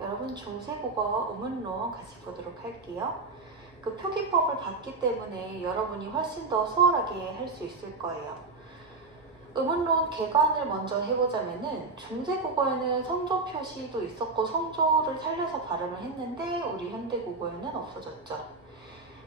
여러분 중세국어 음운론 같이 보도록 할게요. 그 표기법을 봤기 때문에 여러분이 훨씬 더 수월하게 할 수 있을 거예요. 음운론 개관을 먼저 해보자면은 중세국어에는 성조 표시도 있었고 성조를 살려서 발음을 했는데 우리 현대국어에는 없어졌죠.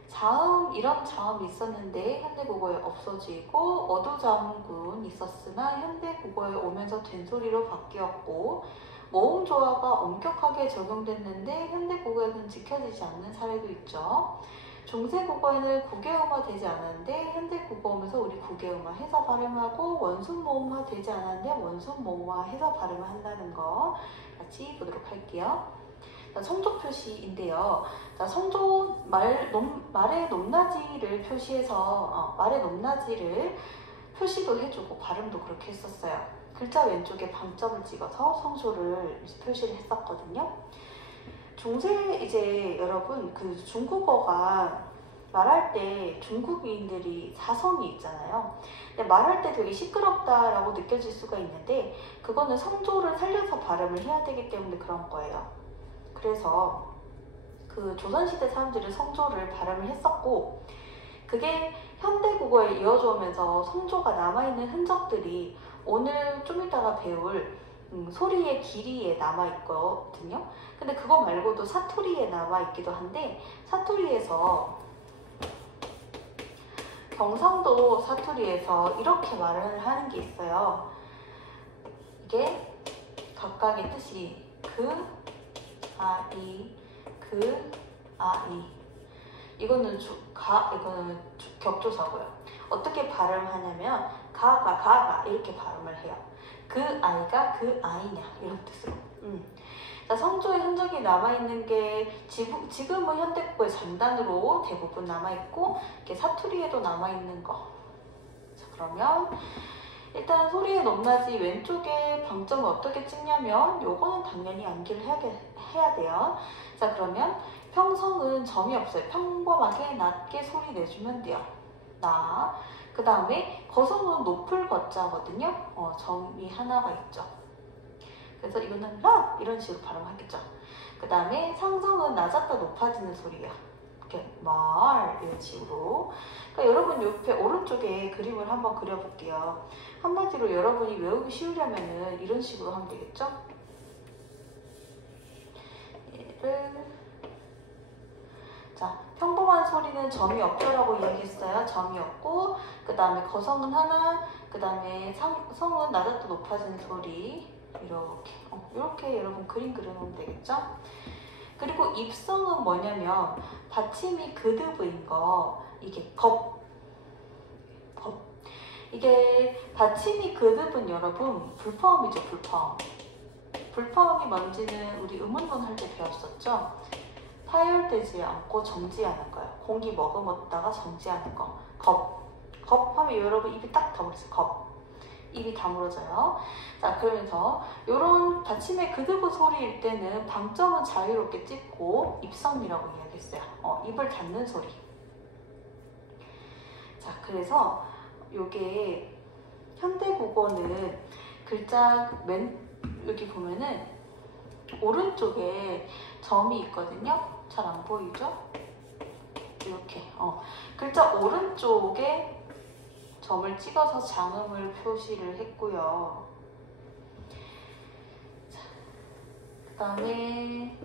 자음, 이런 자음이 있었는데 현대국어에 없어지고 어두자음군 있었으나 현대국어에 오면서 된소리로 바뀌었고 모음 조화가 엄격하게 적용됐는데 현대국어에는 지켜지지 않는 사례도 있죠. 중세국어에는 국외음화 되지 않았는데 현대국어 오면서 우리 국외음화 해서 발음하고 원순모음화 되지 않았는데 원순모음화 해서 발음을 한다는 거 같이 보도록 할게요. 성조 표시인데요. 성조 말의 높낮이를 표시해서 말의 높낮이를 표시도 해주고 발음도 그렇게 했었어요. 글자 왼쪽에 방점을 찍어서 성조를 표시를 했었거든요. 중세 이제 여러분 그 중국어가 말할 때 중국인들이 사성이 있잖아요. 근데 말할 때 되게 시끄럽다라고 느껴질 수가 있는데 그거는 성조를 살려서 발음을 해야 되기 때문에 그런 거예요. 그래서 그 조선시대 사람들이 성조를 발음을 했었고 그게 현대국어에 이어져 오면서 성조가 남아있는 흔적들이 오늘 좀 이따가 배울 소리의 길이에 남아있거든요. 근데 그거 말고도 사투리에 남아있기도 한데 사투리에서 경상도 사투리에서 이렇게 말을 하는 게 있어요. 이게 각각의 뜻이 그, 아, 이, 그, 아, 이. 이거는 격조사고요. 어떻게 발음하냐면 가가 이렇게 발음을 해요. 그 아이가 그 아이냐 이런 뜻으로. 자, 성조의 흔적이 남아있는 게 지금은 현대국어의 장단으로 대부분 남아있고 이렇게 사투리에도 남아있는 거. 자, 그러면 일단 소리의 높낮이 왼쪽에 방점을 어떻게 찍냐면 요거는 당연히 암기를 해야 돼요. 자, 그러면 평성은 점이 없어요. 평범하게 낮게 소리 내주면 돼요. 나. 그 다음에 거성은 높을 거자거든요. 점이 하나가 있죠. 그래서 이거는 라 이런 식으로 발음하겠죠. 그 다음에 상성은 낮았다 높아지는 소리예요. 이렇게 말 이런 식으로. 그러니까 여러분 옆에 오른쪽에 그림을 한번 그려볼게요. 한마디로 여러분이 외우기 쉬우려면은 이런 식으로 하면 되겠죠. 얘를 자, 평범한 소리는 점이 없다라고 이야기했어요. 점이 없고 그 다음에 거성은 하나, 그 다음에 성은 낮았다 높아지는 소리 이렇게 여러분 그림 그려놓으면 되겠죠. 그리고 입성은 뭐냐면 받침이 그드브인 거 이게 이게 받침이 그드브는 여러분 불파음이죠. 불파음이 뭔지는 우리 음운론 할 때 배웠었죠. 파열되지 않고 정지하는 거예요. 공기 머금었다가 정지하는 거. 겁 하면 여러분 입이 딱 다물어져요. 입이 다물어져요. 자, 그러면서 이런 받침의 그드브 소리일 때는 방점은 자유롭게 찍고 입성이라고 이야기했어요. 입을 닫는 소리. 자, 그래서 요게 현대국어는 글자 여기 보면은 오른쪽에 점이 있거든요. 잘 안 보이죠? 이렇게 글자 오른쪽에 점을 찍어서 장음을 표시를 했고요. 그 다음에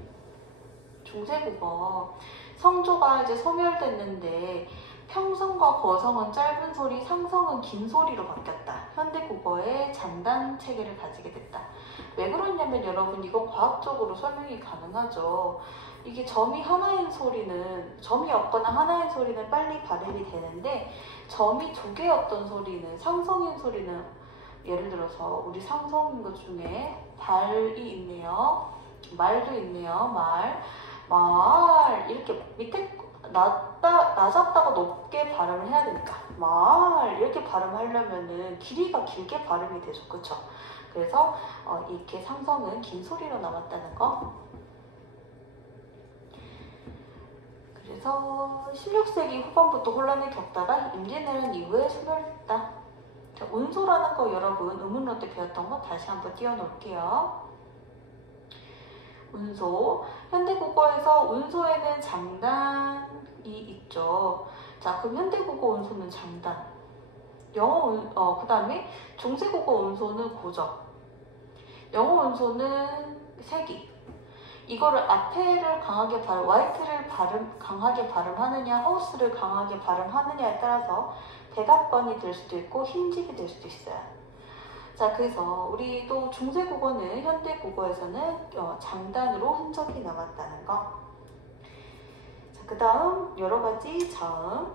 중세국어 성조가 이제 소멸됐는데 평성과 거성은 짧은 소리, 상성은 긴 소리로 바뀌었다. 현대국어의 장단 체계를 가지게 됐다. 왜 그러냐면 여러분 이거 과학적으로 설명이 가능하죠. 이게 점이 하나인 소리는 점이 없거나 하나인 소리는 빨리 발음이 되는데 점이 두 개였던 소리는 상성인 소리는 예를 들어서 우리 상성인 것 중에 발이 있네요. 말도 있네요. 말 이렇게 밑에 낮았다가 높게 발음을 해야 되니까 말 이렇게 발음하려면은 길이가 길게 발음이 되죠. 그쵸? 그래서 이렇게 상성은 긴 소리로 남았다는 거. 그래서 16세기 후반부터 혼란을 겪다가 임진왜란 이후에 소멸했다. 자, 운소라는 거 여러분 음운론 때 배웠던 거 다시 한번 띄워놓을게요. 운소. 현대국어에서 운소에는 장단이 있죠. 자, 그럼 현대국어 운소는 장단. 그 다음에 중세국어 운소는 고적. 영어 운소는 세기. 이거를 앞에를 강하게 화이트를 강하게 발음하느냐, 하우스를 강하게 발음하느냐에 따라서 대답권이 될 수도 있고 흰집이 될 수도 있어요. 자, 그래서 우리도 중세국어는 현대국어에서는 장단으로 흔적이 남았다는 거. 자, 그 다음 여러 가지 자음.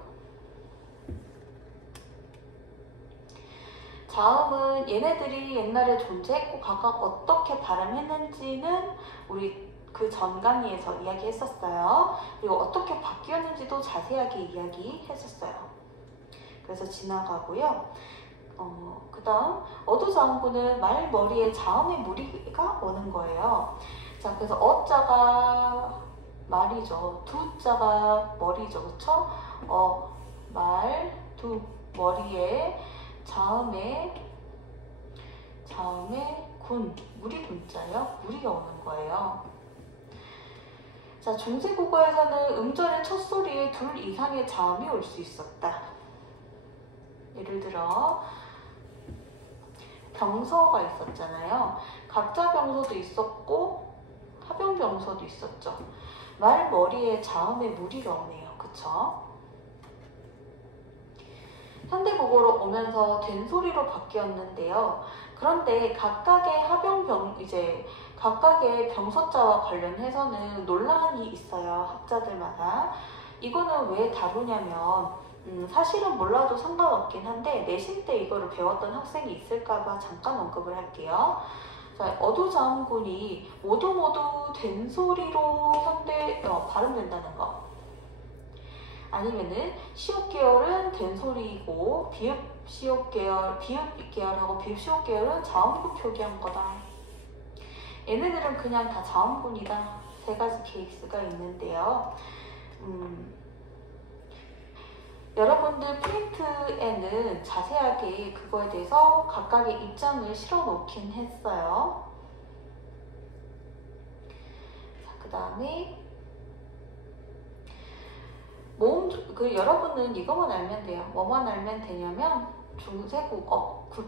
자음은 얘네들이 옛날에 존재했고 각각 어떻게 발음했는지는 우리 그 전 강의에서 이야기했었어요. 그리고 어떻게 바뀌었는지도 자세하게 이야기했었어요. 그래서 지나가고요. 그 다음 어도자음구는 말머리에 자음의 무리가 오는 거예요. 자, 그래서 어자가 말이죠. 두자가 머리죠. 그쵸? 말, 두, 머리에 자음에 군, 무리 군자요. 무리가 오는 거예요. 자, 중세국어에서는 음절의 첫 소리에 둘 이상의 자음이 올 수 있었다. 예를 들어 병서가 있었잖아요. 각자 병서도 있었고 합영 병서도 있었죠. 말머리에 자음의 무리가 오네요. 그쵸? 현대국어로 오면서 된소리로 바뀌었는데요. 그런데 각각의 각각의 병서자와 관련해서는 논란이 있어요. 학자들마다. 이거는 왜 다루냐면 사실은 몰라도 상관없긴 한데 내신 때 이거를 배웠던 학생이 있을까봐 잠깐 언급을 할게요. 자, 어도자음군이 모두 된소리로 발음된다는 거. 아니면은 시옷 계열은 된소리이고 비읍 계열하고 비읍 시옷 계열은 자음군 표기한 거다. 얘네들은 그냥 다 자음군이다. 세 가지 케이스가 있는데요. 여러분들 프린트에는 자세하게 그거에 대해서 각각의 입장을 실어 놓긴 했어요. 자, 그 다음에 여러분은 이것만 알면 돼요. 뭐만 알면 되냐면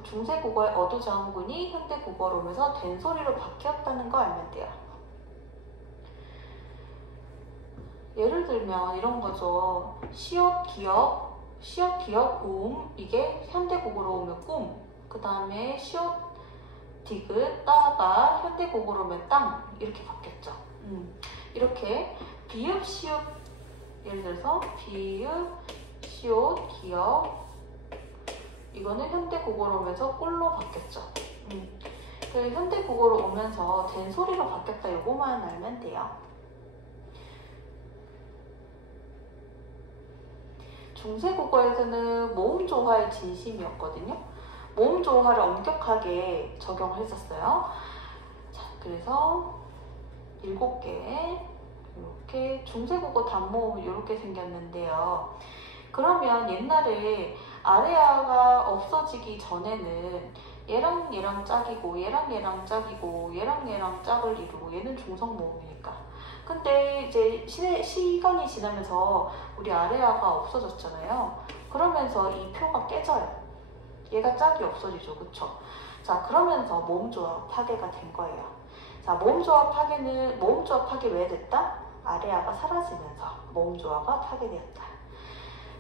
중세국어의 어도자음군이 현대국어로 오면서 된소리로 바뀌었다는 거 알면 돼요. 예를 들면 이런 거죠. 시옷 기역, 이게 현대국어로 오면 꿈. 그 다음에 시옷 디귿, 따가 현대국어로 오면 땅. 이렇게 바뀌었죠. 이렇게 비읍, 시옷, 예를 들어서 비읍, 시옷, 기역, 이거는 현대국어로 오면서 꼴로 바뀌었죠. 현대국어로 오면서 된소리로 바뀌었다. 요거만 알면 돼요. 중세국어에서는 모음조화의 진심이었거든요. 모음조화를 엄격하게 적용을 했었어요. 자, 그래서 7개 이렇게 중세국어 단모음은 이렇게 생겼는데요. 그러면 옛날에 아래아가 없어지기 전에는 얘랑 얘랑 짝이고 얘랑 얘랑 짝이고 얘랑 얘랑 짝을 이루고 얘는 중성모음이니까. 근데 이제 시간이 지나면서 우리 아래아가 없어졌잖아요. 그러면서 이 표가 깨져요. 얘가 짝이 없어지죠. 그쵸? 자, 그러면서 모음조합 파괴가 된 거예요. 자, 모음조합 파괴 왜 됐다? 아래아가 사라지면서 모음조화가 파괴되었다.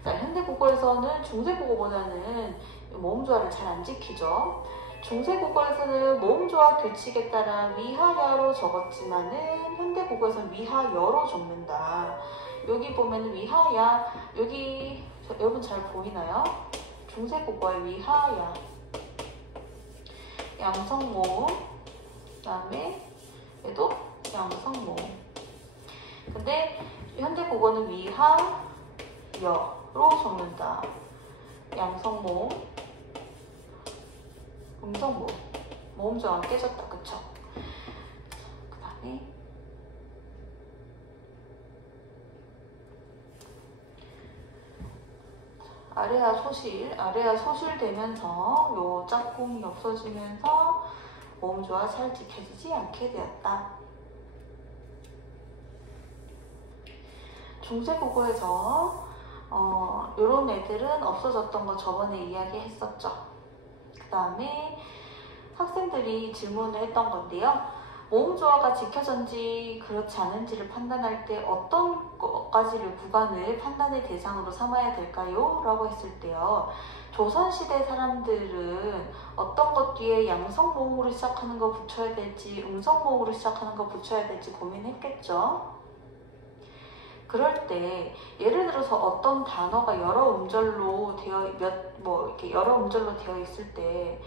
자, 현대국어에서는 중세국어보다는 모음조화를 잘 안 지키죠. 중세국어에서는 모음조화 규칙에 따라 위하야로 적었지만은 현대국어에서는 위하여로 적는다. 여기 보면 위하야, 여기 여러분 잘 보이나요? 중세국어의 위하야, 양성모음, 그 다음에 얘도 양성모음. 근데 현대국어는 위하여로 적는다. 양성모음, 음성모음, 모음조화 깨졌다. 그쵸? 그 다음에 아래아 소실 되면서 요 짝꿍이 없어지면서 모음조화 잘 지켜지지 않게 되었다. 중세국어에서 이런 애들은 없어졌던 거 저번에 이야기했었죠. 그 다음에 학생들이 질문을 했던 건데요. 모음 조화가 지켜졌는지 그렇지 않은지를 판단할 때 어떤 것까지를 구간을 판단의 대상으로 삼아야 될까요? 라고 했을 때요. 조선시대 사람들은 어떤 것 뒤에 양성 모음으로 시작하는 거 붙여야 될지 음성 모음으로 시작하는 거 붙여야 될지 고민했겠죠. 그럴 때 예를 들어서 어떤 단어가 여러 음절로 되어 있을 때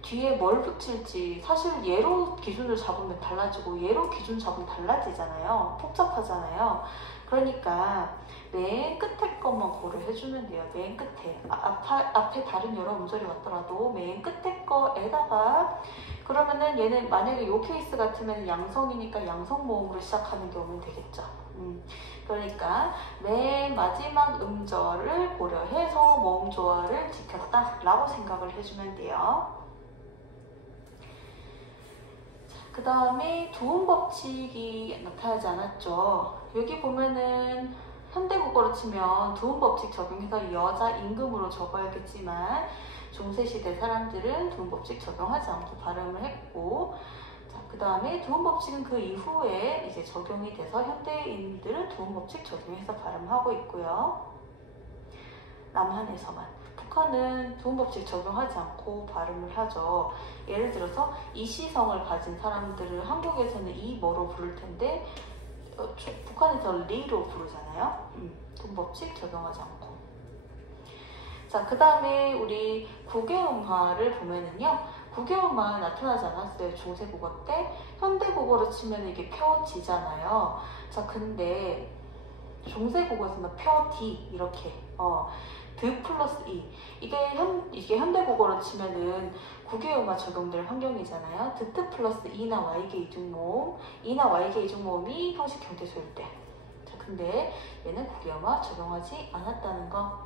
뒤에 뭘 붙일지 사실 예로 기준을 잡으면 달라지고 예로 기준 잡으면 달라지잖아요. 복잡하잖아요. 그러니까 맨 끝에 것만 고려해주면 돼요. 맨 끝에 앞에 다른 여러 음절이 왔더라도 맨 끝에 거에다가 그러면은 얘는 만약에 이 케이스 같으면 양성이니까 양성 모음으로 시작하는 게 오면 되겠죠. 그러니까 맨 마지막 음절을 고려해서 모음 조화를 지켰다 라고 생각을 해주면 돼요. 그 다음에 도움 법칙이 나타나지 않았죠. 여기 보면은 현대국어로 치면 도움 법칙 적용해서 여자 임금으로 적어야겠지만 중세시대 사람들은 도움 법칙 적용하지 않고 발음을 했고, 그 다음에 도움 법칙은 그 이후에 이제 적용이 돼서 현대인들은 도움 법칙 적용해서 발음하고 있고요. 남한에서만. 북한은 도움 법칙 적용하지 않고 발음을 하죠. 예를 들어서 이시성을 가진 사람들을 한국에서는 이뭐로 부를 텐데 북한에서 리로 부르잖아요. 도움 법칙 적용하지 않고. 자, 그 다음에 우리 국외음화를 보면은요. 국외음화 나타나지 않았어요. 중세국어 때. 현대국어로 치면 이게 표지잖아요. 자, 근데 중세국어에서는 표디 이렇게 드 플러스 이 이게 현대국어로 치면은 국외음화 적용될 환경이잖아요. 드트 플러스 이나 y계 이중모음, 이나 y계 이중모음이 형식 형태소일 때. 자, 근데 얘는 국외음화 적용하지 않았다는 거.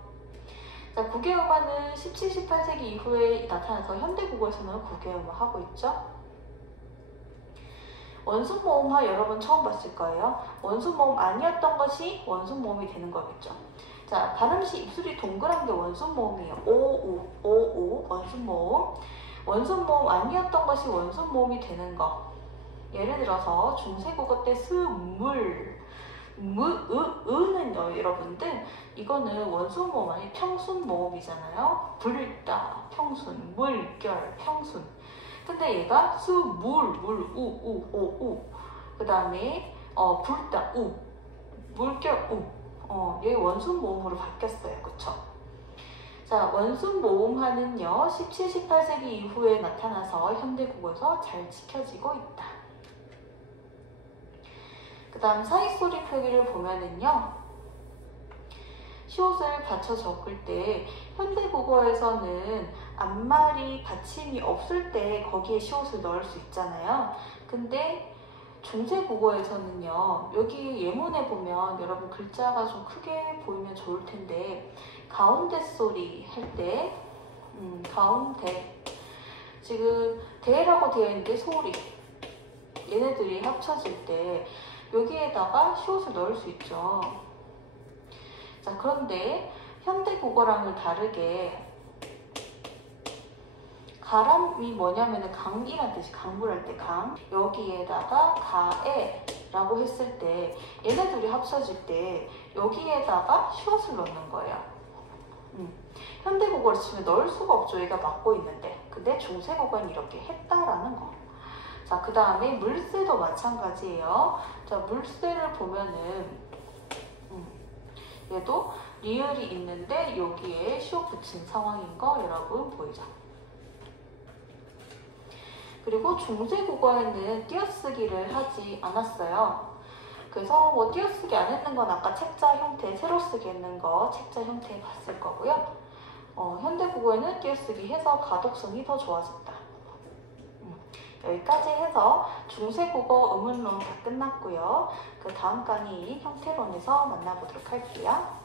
자, 국외음화는 17, 18세기 이후에 나타나서 현대국어에서는 국외음화 하고 있죠. 원순모음화 여러분 처음 봤을 거예요. 원순모음 아니었던 것이 원순모음이 되는 거겠죠. 자, 발음시 입술이 동그란 게 원순모음이에요. 오우, 오우, 원순모음. 원순모음 아니었던 것이 원순모음이 되는 거. 예를 들어서 중세국어 때 스물, 으는요, 여러분들. 이거는 원순모음 아니 평순모음이잖아요. 불다, 평순, 물결, 평순. 근데 얘가 우. 그 다음에 불다, 우. 물결, 우. 얘 원순 모음으로 바뀌었어요. 그쵸? 자, 원순 모음화는요, 17, 18세기 이후에 나타나서 현대국어에서 잘 지켜지고 있다. 그 다음 사이소리 표기를 보면은요, 시옷을 받쳐 적을 때 현대국어에서는 앞말이 받침이 없을 때 거기에 시옷을 넣을 수 있잖아요. 근데 중세국어에서는요, 여기 예문에 보면 여러분 글자가 좀 크게 보이면 좋을 텐데 가운데 소리 할 때 가운데 지금 대라고 되어 있는데 소리 얘네들이 합쳐질 때 여기에다가 시옷을 넣을 수 있죠. 자, 그런데 현대국어랑은 다르게 가람이 뭐냐면은 강이란 뜻이 강물할 때 강. 여기에다가 가에 라고 했을 때 얘네들이 합쳐질 때 여기에다가 시옷을 넣는 거예요. 현대국어를 치면 넣을 수가 없죠. 얘가 막고 있는데. 근데 중세국어는 이렇게 했다라는 거. 자, 그 다음에 물새도 마찬가지예요. 자, 물새를 보면은 얘도 리을이 있는데 여기에 시옷 붙인 상황인 거 여러분 보이죠? 그리고 중세국어에는 띄어쓰기를 하지 않았어요. 그래서 뭐 띄어쓰기 안 했는 건 아까 책자 형태, 세로 쓰기 했는 거 책자 형태 봤을 거고요. 현대국어에는 띄어쓰기 해서 가독성이 더 좋아졌다. 여기까지 해서 중세국어 의문론 다 끝났고요. 그 다음 강의 형태론에서 만나보도록 할게요.